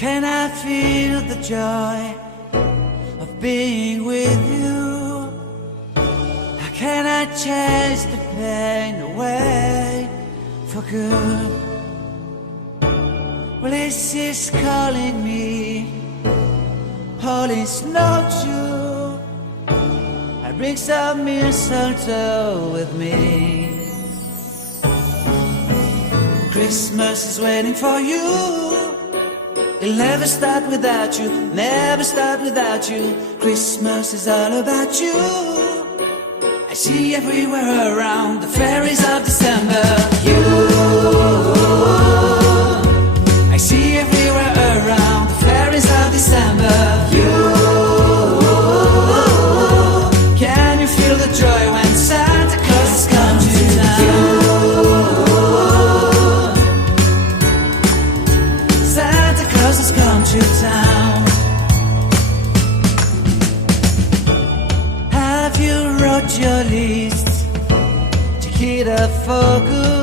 can I feel the joy of being with you? How can I chase the pain away for good? Well, this is calling me, all is not true. I bring some mistletoe with me. Christmas is waiting for you. It'll never start without you, never start without you. Christmas is all about you. I see everywhere around the fairies of December. You, I see everywhere around the fairies of December. You, can you feel the joy when Santa Claus has come to town? Santa Claus has come to town. Have you wrote your list to get up for good?